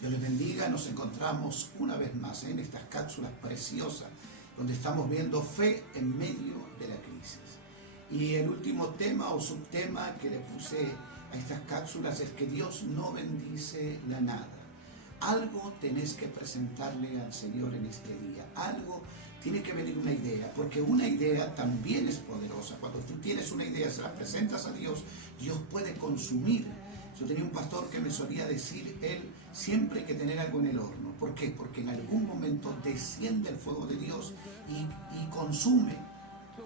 Dios les bendiga. Nos encontramos una vez más en estas cápsulas preciosas donde estamos viendo fe en medio de la crisis. Y el último tema o subtema que le puse a estas cápsulas es que Dios no bendice la nada. Algo tenés que presentarle al Señor en este día. Algo tiene que venir, una idea, porque una idea también es poderosa. Cuando tú tienes una idea, se la presentas a Dios, Dios puede consumir. Yo tenía un pastor que me solía decir, él siempre hay que tener algo en el horno. ¿Por qué? Porque en algún momento desciende el fuego de Dios y consume,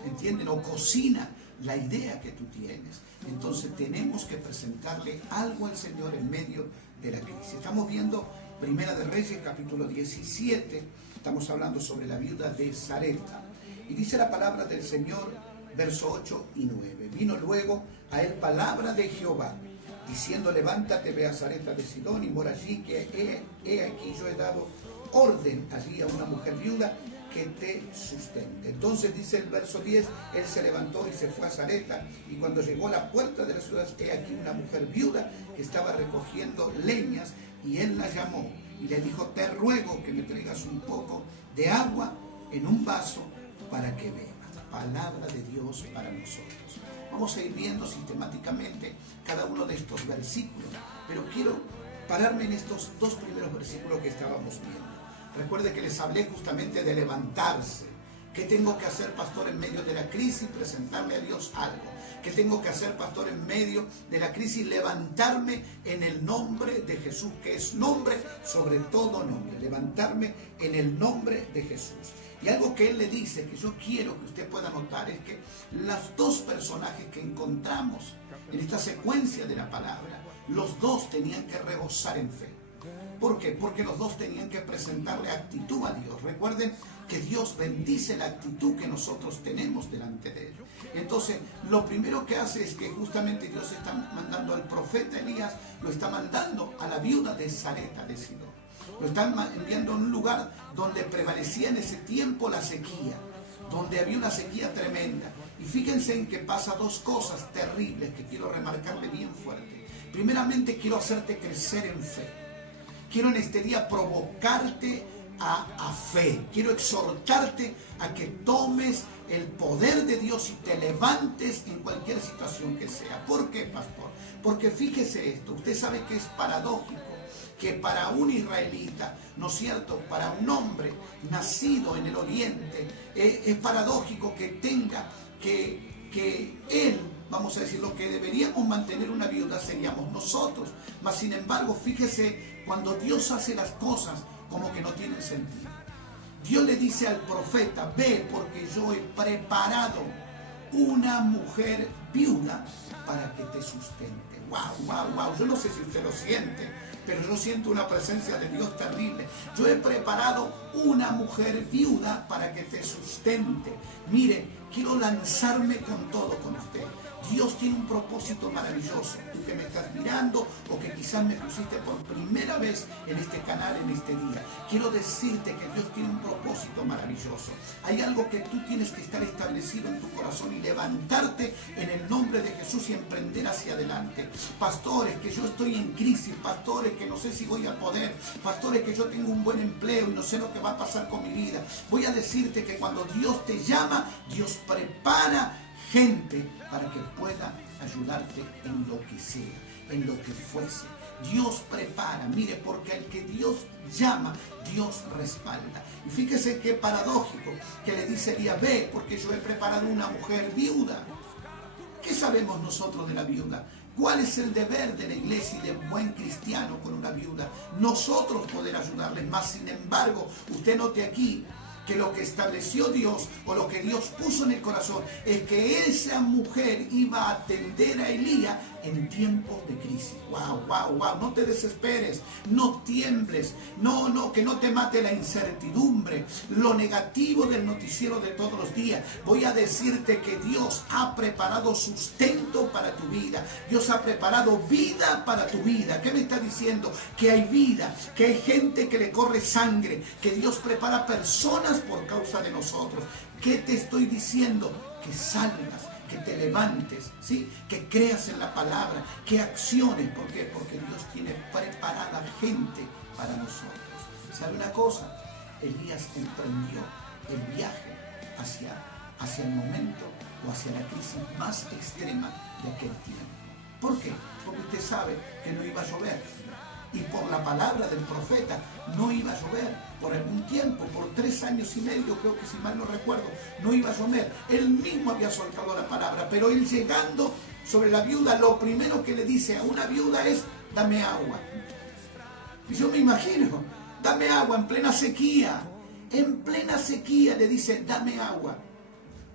¿entienden? O cocina la idea que tú tienes. Entonces tenemos que presentarle algo al Señor en medio de la crisis. Estamos viendo Primera de Reyes, capítulo 17. Estamos hablando sobre la viuda de Sarepta. Y dice la palabra del Señor, versos 8 y 9. Vino luego a él palabra de Jehová, diciendo: levántate, ve a Sarepta de Sidón y mora allí, que he aquí yo he dado orden allí a una mujer viuda que te sustente. Entonces dice el verso 10, él se levantó y se fue a Sarepta, y cuando llegó a la puerta de la ciudad, he aquí una mujer viuda que estaba recogiendo leñas, y él la llamó y le dijo: te ruego que me traigas un poco de agua en un vaso para que beba. Palabra de Dios para nosotros. Vamos a ir viendo sistemáticamente cada uno de estos versículos, pero quiero pararme en estos dos primeros versículos que estábamos viendo. Recuerde que les hablé justamente de levantarse. ¿Qué tengo que hacer, pastor, en medio de la crisis? Presentarle a Dios algo. ¿Qué tengo que hacer, pastor, en medio de la crisis? Levantarme en el nombre de Jesús, que es nombre sobre todo nombre. Levantarme en el nombre de Jesús. Y algo que él le dice, que yo quiero que usted pueda notar, es que los dos personajes que encontramos en esta secuencia de la palabra, los dos tenían que rebosar en fe. ¿Por qué? Porque los dos tenían que presentarle actitud a Dios. Recuerden que Dios bendice la actitud que nosotros tenemos delante de Él. Entonces, lo primero que hace es que justamente Dios está mandando al profeta Elías, lo está mandando a la viuda de Sarepta de Sidón. Lo están enviando a un lugar donde prevalecía en ese tiempo la sequía, donde había una sequía tremenda. Y fíjense en que pasa dos cosas terribles que quiero remarcarle bien fuerte. Primeramente, quiero hacerte crecer en fe. Quiero en este día provocarte a fe. Quiero exhortarte a que tomes el poder de Dios y te levantes en cualquier situación que sea. ¿Por qué, pastor? Porque fíjese esto. Usted sabe que es paradójico que para un israelita, ¿no es cierto?, para un hombre nacido en el oriente, es paradójico que tenga que él, vamos a decir, lo que deberíamos mantener una viuda seríamos nosotros. Mas sin embargo, fíjese, cuando Dios hace las cosas como que no tienen sentido. Dios le dice al profeta: ve, porque yo he preparado una mujer viuda para que te sustente. Wow. Yo no sé si usted lo siente, pero yo siento una presencia de Dios terrible. Yo he preparado una mujer viuda para que te sustente. Mire, quiero lanzarme con todo con usted. Dios tiene un propósito maravilloso. Tú que me estás mirando o que quizás me pusiste por primera vez en este canal en este día, quiero decirte que Dios tiene un propósito maravilloso. Hay algo que tú tienes que estar establecido en tu corazón y levantarte en el nombre de Jesús y emprender hacia adelante. Pastores, que yo estoy en crisis. Pastores, que no sé si voy a poder. Pastores, que yo tengo un buen empleo y no sé lo que va a pasar con mi vida. Voy a decirte que cuando Dios te llama, Dios prepara gente para que pueda ayudarte en lo que sea, en lo que fuese. Dios prepara, mire, porque al que Dios llama, Dios respalda. Y fíjese qué paradójico que le dice Elías: ve, porque yo he preparado una mujer viuda. ¿Qué sabemos nosotros de la viuda? ¿Cuál es el deber de la iglesia y de un buen cristiano con una viuda? Nosotros poder ayudarles. Más sin embargo, usted note aquí que lo que estableció Dios o lo que Dios puso en el corazón es que esa mujer iba a atender a Elías en tiempos de crisis. Wow. No te desesperes, no tiembles, no, que no te mate la incertidumbre, lo negativo del noticiero de todos los días. Voy a decirte que Dios ha preparado sustento para tu vida. Dios ha preparado vida para tu vida. ¿Qué me está diciendo? Que hay vida, que hay gente que le corre sangre, que Dios prepara personas por causa de nosotros. ¿Qué te estoy diciendo? Que salgas, que te levantes, ¿sí? Que creas en la palabra, que acciones. ¿Por qué? Porque Dios tiene preparada gente para nosotros. ¿Sabe una cosa? Elías emprendió el viaje hacia el momento o hacia la crisis más extrema de aquel tiempo. ¿Por qué? Porque usted sabe que no iba a llover. Y por la palabra del profeta no iba a llover por algún tiempo, por 3 años y medio, creo que si mal no recuerdo, no iba a llover. Él mismo había soltado la palabra, pero él llegando sobre la viuda, lo primero que le dice a una viuda es: dame agua. Y yo me imagino, dame agua en plena sequía le dice: dame agua.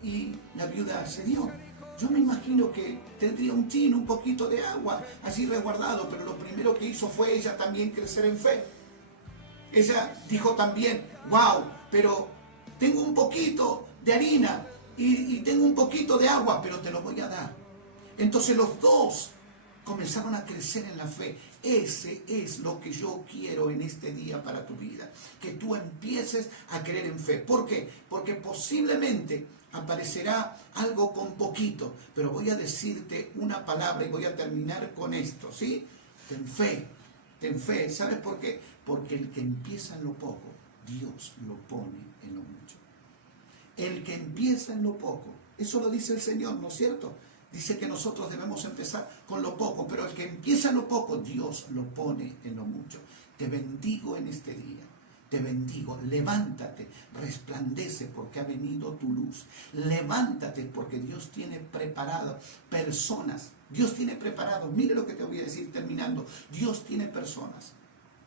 Y la viuda se dio. Yo me imagino que tendría un poquito de agua así resguardado, pero lo primero que hizo fue ella también crecer en fe. Ella dijo también: wow, pero tengo un poquito de harina y tengo un poquito de agua, pero te lo voy a dar. Entonces los dos comenzaron a crecer en la fe. Ese es lo que yo quiero en este día para tu vida. Que tú empieces a creer en fe. ¿Por qué? Porque posiblemente aparecerá algo con poquito, pero voy a decirte una palabra y voy a terminar con esto, ¿sí? Ten fe, ten fe. ¿Sabes por qué? Porque el que empieza en lo poco, Dios lo pone en lo mucho. El que empieza en lo poco, eso lo dice el Señor, ¿no es cierto? Dice que nosotros debemos empezar con lo poco, pero el que empieza en lo poco, Dios lo pone en lo mucho. Te bendigo en este día. Te bendigo, levántate, resplandece porque ha venido tu luz. Levántate porque Dios tiene preparado personas. Dios tiene preparado, mire lo que te voy a decir terminando. Dios tiene personas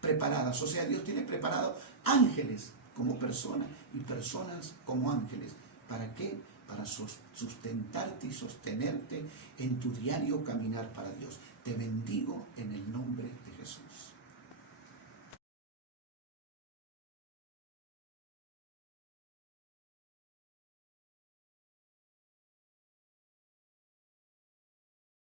preparadas, o sea, Dios tiene preparado ángeles como personas y personas como ángeles. ¿Para qué? Para sustentarte y sostenerte en tu diario caminar para Dios. Te bendigo en el nombre de Jesús.